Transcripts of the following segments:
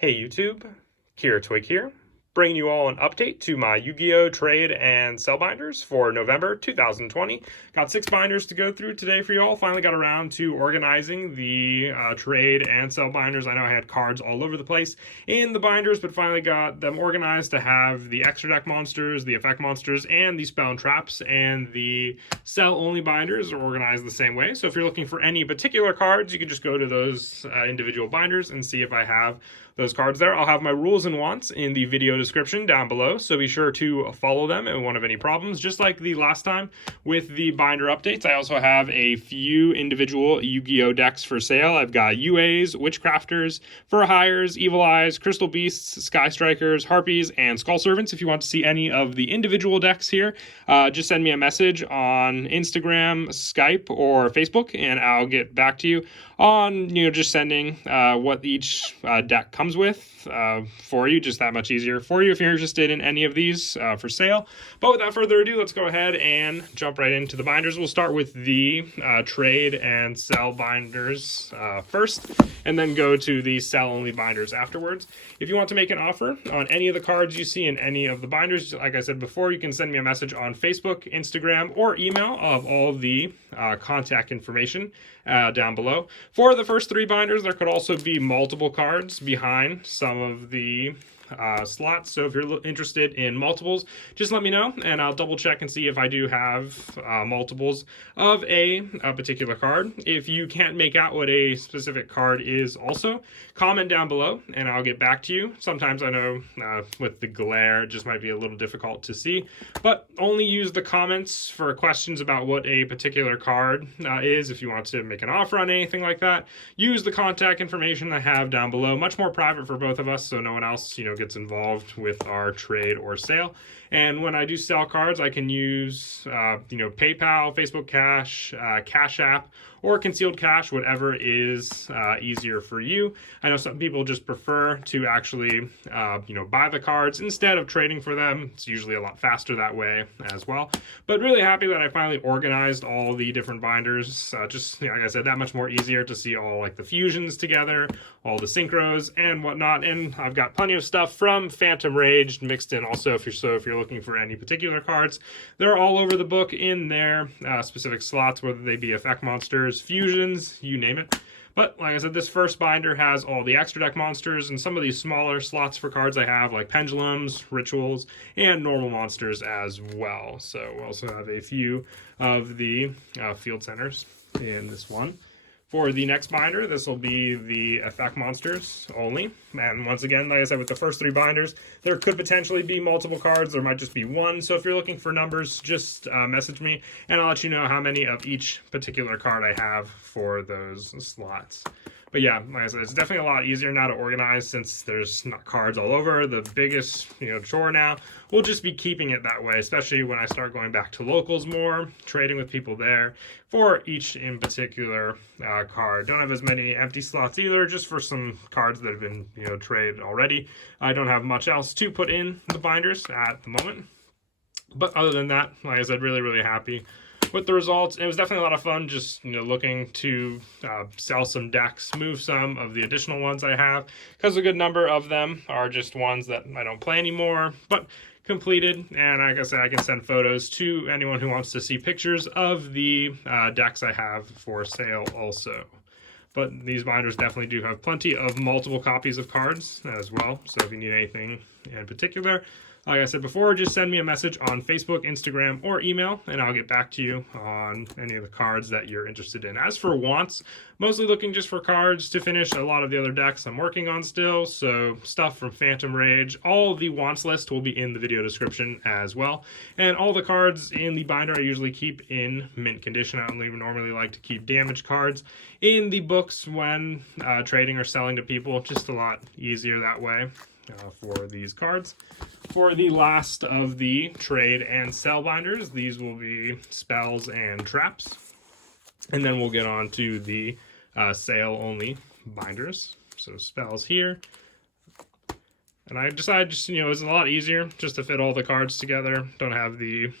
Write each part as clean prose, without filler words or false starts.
Hey YouTube, Kira Twig here, bringing you all an update to my Yu-Gi-Oh! Trade and sell binders for November 2020. Got 6 binders to go through today for you all. Finally got around to organizing the trade and sell binders. I know I had cards all over the place in the binders, but finally got them organized to have the extra deck monsters, the effect monsters, and the spell and traps, and the sell-only binders are organized the same way. So if you're looking for any particular cards, you can just go to those individual binders and see if I have those cards there. I'll have my rules and wants in the video description down below, so be sure to follow them and won't have any problems. Just like the last time with the binder updates, I also have a few individual Yu-Gi-Oh! Decks for sale. I've got UAs, Witchcrafters, Fur Hires, Evil Eyes, Crystal Beasts, Sky Strikers, Harpies, and Skull Servants. If you want to see any of the individual decks here, just send me a message on Instagram, Skype, or Facebook, and I'll get back to you on just sending what each deck comes with for you. Just that much easier for you if you're interested in any of these for sale. But without further ado, let's go ahead and jump right into the binders. We'll start with the trade and sell binders first, and then go to the sell only binders afterwards. If you want to make an offer on any of the cards you see in any of the binders, like I said before, you can send me a message on Facebook, Instagram, or email of all the contact information down below. For the first 3 binders, there could also be multiple cards behind some of the slots. So if you're interested in multiples, just let me know and I'll double check and see if I do have multiples of a particular card. If you can't make out what a specific card is, also comment down below and I'll get back to you. Sometimes I know with the glare it just might be a little difficult to see, but only use the comments for questions about what a particular card is. If you want to make an offer on anything like that, use the contact information I have down below. Much more private for both of us, so no one else gets involved with our trade or sale. And when I do sell cards, I can use PayPal, Facebook Cash, Cash App, or concealed cash, whatever is easier for you. I know some people just prefer to actually buy the cards instead of trading for them. It's usually a lot faster that way as well. But really happy that I finally organized all the different binders. Just like I said, that much more easier to see all like the fusions together, all the synchros and whatnot. And I've got plenty of stuff from Phantom Rage mixed in also. If you're looking for any particular cards, they're all over the book in their specific slots, whether they be effect monsters, fusions, you name it. But like I said, this first binder has all the extra deck monsters and some of these smaller slots for cards I have, like pendulums, rituals, and normal monsters as well. So we also have a few of the field centers in this one. For the next binder, this will be the effect monsters only. And once again, like I said, with the first 3 binders, there could potentially be multiple cards. There might just be one. So if you're looking for numbers, just message me, and I'll let you know how many of each particular card I have for those slots. But yeah, like I said, it's definitely a lot easier now to organize since there's not cards all over. The biggest chore now will just be keeping it that way, especially when I start going back to locals more, trading with people there for each in particular card. Don't have as many empty slots either, just for some cards that have been traded already. I don't have much else to put in the binders at the moment. But other than that, like I said, really happy with the results. It was definitely a lot of fun just looking to sell some decks, move some of the additional ones I have, because a good number of them are just ones that I don't play anymore, but completed. And like I said, I can send photos to anyone who wants to see pictures of the decks I have for sale also. But these binders definitely do have plenty of multiple copies of cards as well, so if you need anything in particular, like I said before, just send me a message on Facebook, Instagram, or email, and I'll get back to you on any of the cards that you're interested in. As for wants, mostly looking just for cards to finish a lot of the other decks I'm working on still, so stuff from Phantom Rage. All the wants list will be in the video description as well, and all the cards in the binder I usually keep in mint condition. I only normally like to keep damaged cards in the books when trading or selling to people, just a lot easier that way. For these cards. For the last of the trade and sell binders, these will be spells and traps. And then we'll get on to the sale only binders. So spells here. And I decided it's a lot easier just to fit all the cards together. Don't have the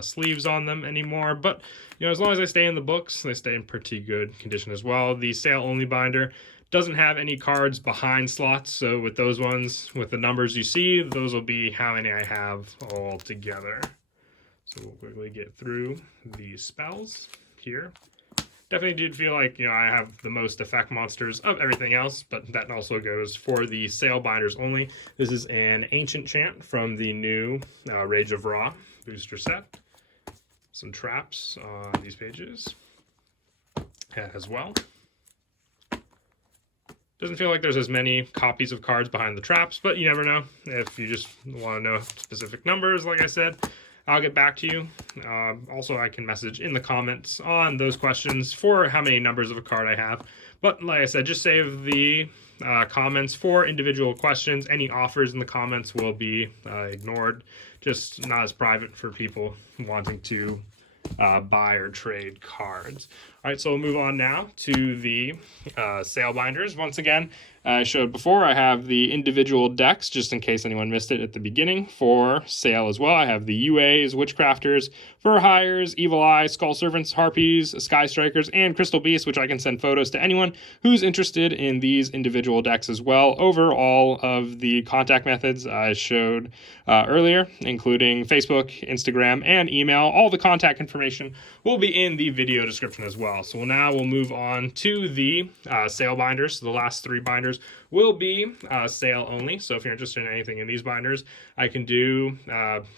sleeves on them anymore, but as long as they stay in the books, they stay in pretty good condition as well. The sale only binder Doesn't have any cards behind slots, so with those ones, with the numbers you see, those will be how many I have all together. So we'll quickly get through the spells here. Definitely did feel like, I have the most effect monsters of everything else, but that also goes for the sale binders only. This is an ancient chant from the new Rage of Ra booster set. Some traps on these pages as well. Doesn't feel like there's as many copies of cards behind the traps, but you never know. If you just want to know specific numbers, like I said, I'll get back to you. Also, I can message in the comments on those questions for how many numbers of a card I have. But like I said, just save the comments for individual questions. Any offers in the comments will be ignored. Just not as private for people wanting to buy or trade cards. All right, so we'll move on now to the sale binders. Once again, I showed before, I have the individual decks, just in case anyone missed it at the beginning, for sale as well. I have the UAs, Witchcrafters, Fur Hires, Evil Eye, Skull Servants, Harpies, Sky Strikers, and Crystal Beasts, which I can send photos to anyone who's interested in these individual decks as well, over all of the contact methods I showed earlier, including Facebook, Instagram, and email. All the contact information will be in the video description as well. So now we'll move on to the sale binders. So the last 3 binders will be sale only. So if you're interested in anything in these binders, I can do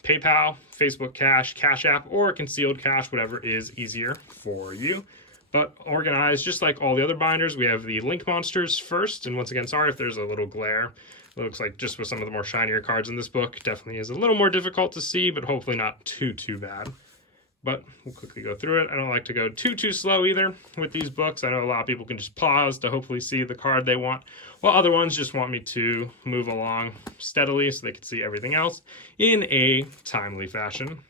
PayPal, Facebook Cash, Cash App, or concealed cash, whatever is easier for you. But organized just like all the other binders, we have the Link monsters first. And once again, sorry if there's a little glare. It looks like just with some of the more shinier cards in this book, definitely is a little more difficult to see, but hopefully not too bad. But we'll quickly go through it. I don't like to go too slow either with these books. I know a lot of people can just pause to hopefully see the card they want, while other ones just want me to move along steadily so they can see everything else in a timely fashion.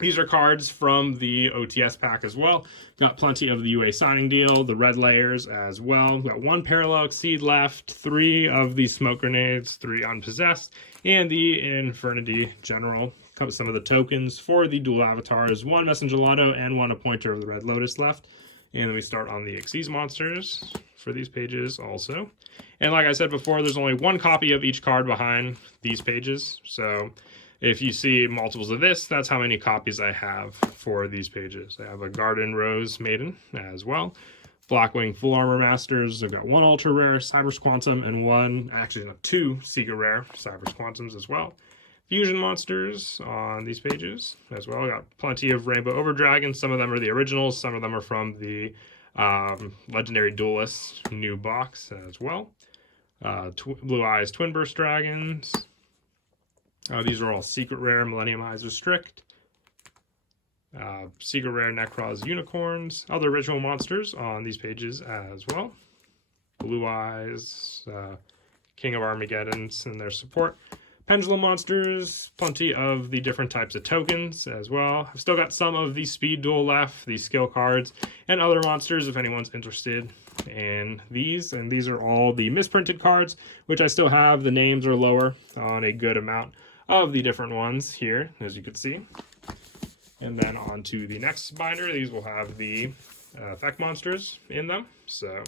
These are cards from the OTS pack as well. Got plenty of the UA signing deal, the red layers as well. We've got 1 Parallel Exceed left, 3 of the Smoke Grenades, 3 Unpossessed, and the Infernity General. Some of the tokens for the dual avatars, 1 Messenger Lotto and 1 Appointer of the Red Lotus left. And then we start on the Xyz monsters for these pages also. And like I said before, there's only 1 copy of each card behind these pages. So if you see multiples of this, that's how many copies I have for these pages. I have a Garden Rose Maiden as well. Blackwing Full Armor Masters. I've got 1 Ultra Rare Cyberse Quantum and 2 Secret Rare Cyberse Quantums as well. Fusion monsters on these pages as well. I got plenty of Rainbow Overdragons. Some of them are the originals. Some of them are from the Legendary Duelist new box as well. Blue Eyes Twin Burst Dragons. These are all Secret Rare Millennium Eyes Restrict. Secret Rare Necroz Unicorns. Other Ritual monsters on these pages as well. Blue Eyes, King of Armageddons and their support. Pendulum monsters, plenty of the different types of tokens as well. I've still got some of the speed duel left, the skill cards, and other monsters if anyone's interested in these. And these are all the misprinted cards, which I still have. The names are lower on a good amount of the different ones here, as you can see. And then on to the next binder. These will have the effect monsters in them. So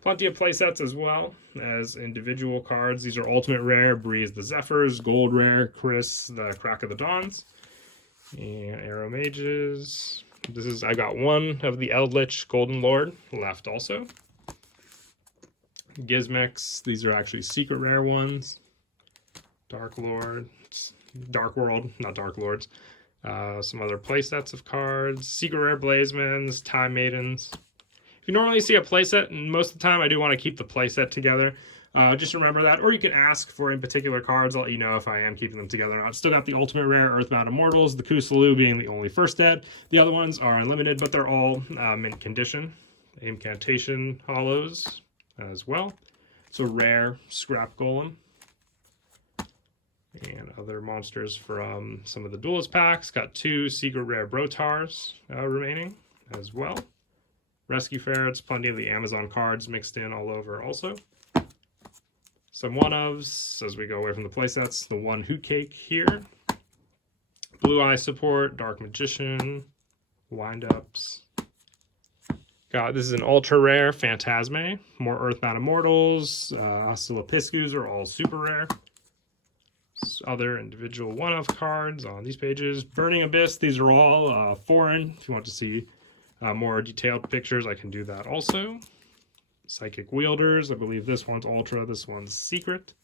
plenty of playsets as well as individual cards. These are Ultimate Rare, Breeze the Zephyrs, Gold Rare, Chris the Crack of the Dawns, and Arrow Mages. I got 1 of the Eldritch Golden Lord left also. Gizmex, these are actually Secret Rare ones. Dark Lord, Dark World, not Dark Lords. Some other playsets of cards. Secret Rare Blazemans, Time Maidens. You normally see a playset, and most of the time I do want to keep the playset together. Just remember that, or you can ask for in particular cards. I'll let you know if I am keeping them together or not. Still got the Ultimate Rare Earthbound Immortals, the Kusalu being the only first dead. The other ones are unlimited, but they're all mint condition. Incantation Hollows as well. So rare Scrap Golem. And other monsters from some of the Duelist packs. Got 2 Secret Rare Brotars remaining as well. Rescue Ferrets, plenty of the Amazon cards mixed in all over also. Some one-ofs as we go away from the playsets. The 1 Hoot Cake here. Blue Eye support, Dark Magician, Wind-Ups. This is an ultra rare Phantasme. More Earthbound Immortals. Oscillopiscus are all super rare. Other individual one-of cards on these pages. Burning Abyss, these are all foreign. If you want to see more detailed pictures, I can do that also. Psychic Wielders, I believe this one's Ultra, this one's Secret.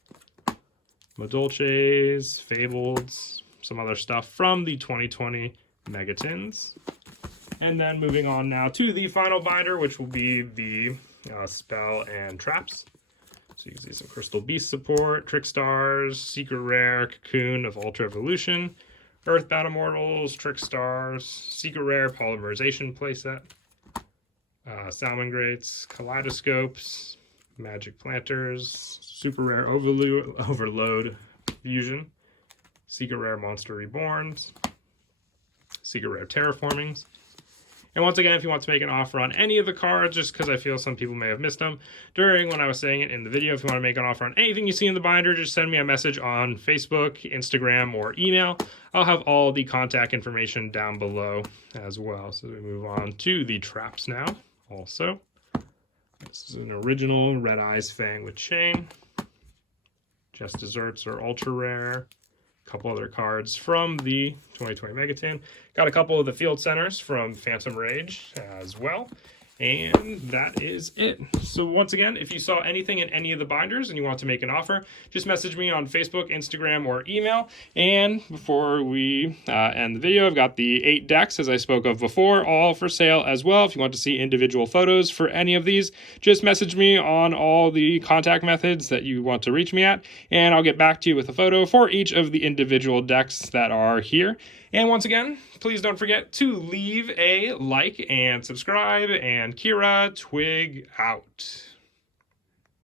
Madolches, Fabled, some other stuff from the 2020 Megatins. And then moving on now to the final binder, which will be the Spell and Traps. So you can see some Crystal Beast support, Trickstars, Secret Rare, Cocoon of Ultra Evolution, Earthbound Immortals, Trickstars, Secret Rare Polymerization playset, Salmon Grates, Kaleidoscopes, Magic Planters, Super Rare Overload Fusion, Secret Rare Monster Reborns, Secret Rare Terraformings. And once again, if you want to make an offer on any of the cards, just because I feel some people may have missed them during when I was saying it in the video, if you want to make an offer on anything you see in the binder, just send me a message on Facebook, Instagram, or email. I'll have all the contact information down below as well. So we move on to the traps now. Also, this is an original Red Eyes Fang with Chain. Just Desserts are ultra rare. A couple other cards from the 2020 Megatin. Got a couple of the Field Centers from Phantom Rage as well. And that is it. So once again, if you saw anything in any of the binders and you want to make an offer, just message me on Facebook, Instagram, or email. And before we end the video, I've got the 8 decks, as I spoke of before, all for sale as well. If you want to see individual photos for any of these, just message me on all the contact methods that you want to reach me at, and I'll get back to you with a photo for each of the individual decks that are here. And once again, please don't forget to leave a like and subscribe, and Kira Twig out.